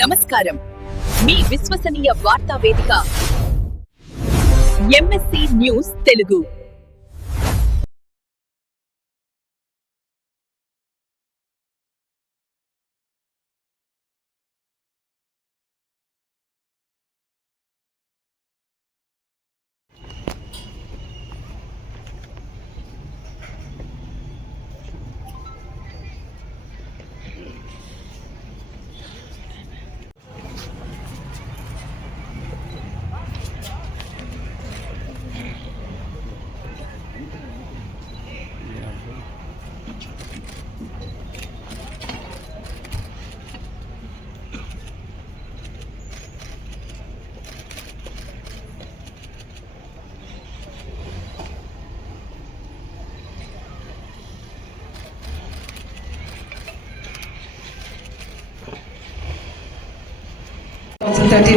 నమస్కారం. మీ విశ్వసనీయ వార్తా వేదిక MSc news Telugu.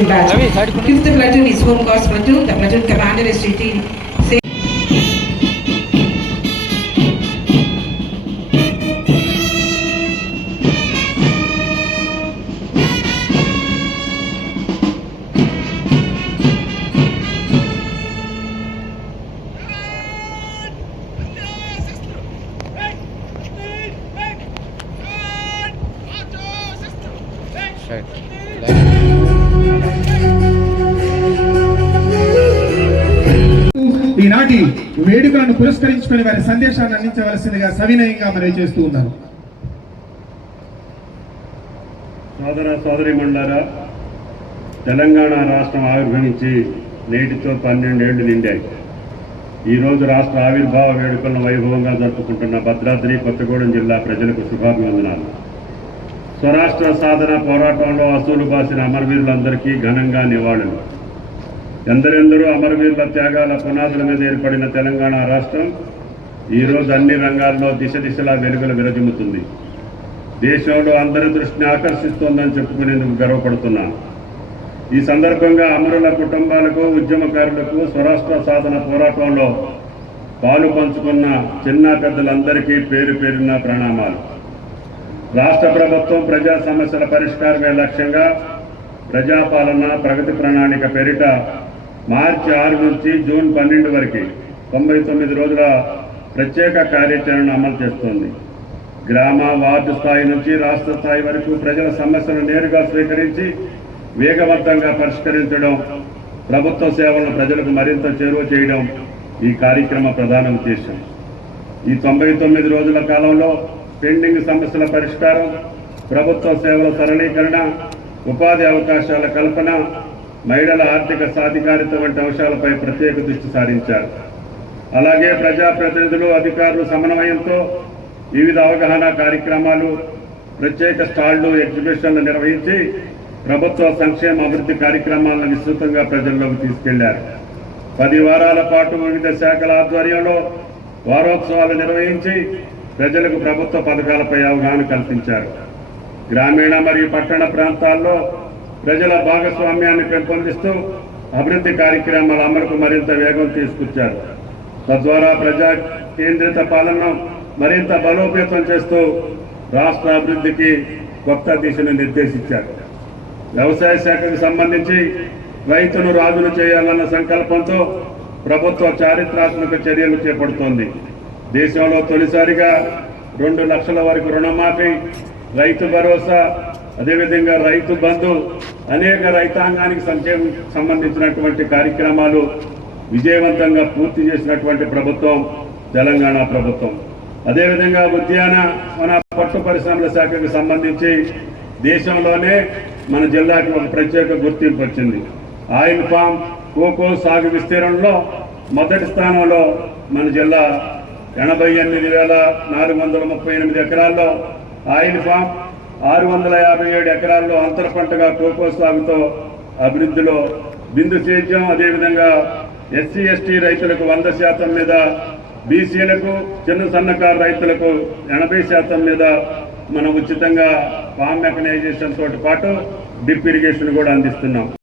batch. 5th platoon is Home Guards platoon. The platoon commander is Sri ఈనాటి వేడుకలను పురస్కరించుకుని వారి సందేశాన్ని అందించవలసిందిగా సవినయంగా మనవి చేస్తూ ఉన్నారు. సోదరి మండలారా, తెలంగాణ రాష్ట్రం ఆవిర్భవించి నేటితో 12 ఏళ్లు నిండాయి. ఈరోజు రాష్ట్ర ఆవిర్భావ వేడుకలను వైభవంగా జరుపుకుంటున్న భద్రాద్రి కొత్తగూడెం జిల్లా ప్రజలకు శుభాభివందనాలు. స్వరాష్ట్ర సాధన పోరాటంలో అసూలు బాసిన అమరవీరులందరికీ ఘనంగా నివాళులు. ఎందరెందరూ అమరవీరుల త్యాగాల పునాదుల మీద ఏర్పడిన తెలంగాణ రాష్ట్రం ఈరోజు అన్ని రంగాల్లో దిశలా వెలుగులు విరజిమ్ముతుంది. దేశంలో అందరి దృష్టిని ఆకర్షిస్తోందని చెప్పుకునేందుకు గర్వపడుతున్నాను. ఈ సందర్భంగా అమరుల కుటుంబాలకు, ఉద్యమకారులకు, స్వరాష్ట్ర సాధన పోరాటంలో పాలు పంచుకున్న చిన్న పెద్దలందరికీ పేరు పేరున ప్రణామాలు. రాష్ట్ర ప్రభుత్వం ప్రజా సమస్యల పరిష్కారమే లక్ష్యంగా ప్రజాపాలన ప్రగతి ప్రణాళిక పేరిట మార్చి 6 నుంచి జూన్ 12 వరకు 99 రోజుల ప్రత్యేక కార్యాచరణను అమలు చేస్తోంది. గ్రామ, వార్డు స్థాయి నుంచి రాష్ట్ర స్థాయి వరకు ప్రజల సమస్యలను నేరుగా స్వీకరించి వేగవంతంగా పరిష్కరించడం, ప్రభుత్వ సేవలను ప్రజలకు మరింత చేరువ చేయడం ఈ కార్యక్రమ ప్రధాన ఉద్దేశం. ఈ 99 రోజుల కాలంలో పెండింగ్ సమస్యల పరిష్కారం, ప్రభుత్వ సేవల సరళీకరణ, ఉపాధి అవకాశాల కల్పన, మహిళల ఆర్థిక సాధికారిత వంటి అంశాలపై ప్రత్యేక దృష్టి సారించారు. అలాగే ప్రజాప్రతినిధులు, అధికారులు సమన్వయంతో వివిధ అవగాహన కార్యక్రమాలు, ప్రత్యేక స్టాళ్లు, ఎగ్జిబిషన్లు నిర్వహించి ప్రభుత్వ సంక్షేమ అభివృద్ధి కార్యక్రమాలను విస్తృతంగా ప్రజల్లోకి తీసుకెళ్లారు. 10 వారాల పాటు వివిధ శాఖల ఆధ్వర్యంలో వారోత్సవాలు నిర్వహించి ప్రజలకు ప్రభుత్వ పథకాలపై అవగాహన కల్పించారు. గ్రామీణ మరియు పట్టణ ప్రాంతాల్లో ప్రజల భాగస్వామ్యాన్ని పెంపొందిస్తూ అభివృద్ధి కార్యక్రమాల అమలుకు మరింత వేగం తీసుకొచ్చారు. తద్వారా ప్రజా కేంద్రిత పాలనను మరింత బలోపేతం చేస్తూ రాష్ట్ర అభివృద్ధికి కొత్త దిశను నిర్దేశించారు. వ్యవసాయ శాఖకు సంబంధించి రైతును రాజును చేయాలన్న సంకల్పంతో ప్రభుత్వ చారిత్రాత్మక చర్యలు చేపడుతోంది. దేశంలో తొలిసారిగా 2 లక్షల వరకు రుణమాఫీ, రైతు భరోసా, అదేవిధంగా రైతు బంధు, అనేక రైతాంగానికి సంబంధించినటువంటి కార్యక్రమాలు విజయవంతంగా పూర్తి చేసినటువంటి ప్రభుత్వం తెలంగాణ ప్రభుత్వం. అదేవిధంగా ఉద్యాన మన పట్టు పరిశ్రమల శాఖకు సంబంధించి దేశంలోనే మన జిల్లాకి ఒక ప్రత్యేక గుర్తింపు వచ్చింది. ఆయిల్ పామ్, కోకో సాగు విస్తీర్ణంలో మొదటి స్థానంలో మన జిల్లా 88,438 ఎకరాల్లో ఆయిల్ ఫామ్, 657 ఎకరాల్లో అంతర పంటగా కోకో సాగుతో అభివృద్ధిలో బిందు సేద్యం, అదేవిధంగా ఎస్సీ ఎస్టీ రైతులకు 100% మీద, బీసీలకు, చిన్న సన్నకారు రైతులకు 80% మీద మనం ఉచితంగా ఫామ్ మెకనైజేషన్ తోటి పాటు డ్రిప్ ఇరిగేషన్ కూడా అందిస్తున్నాం.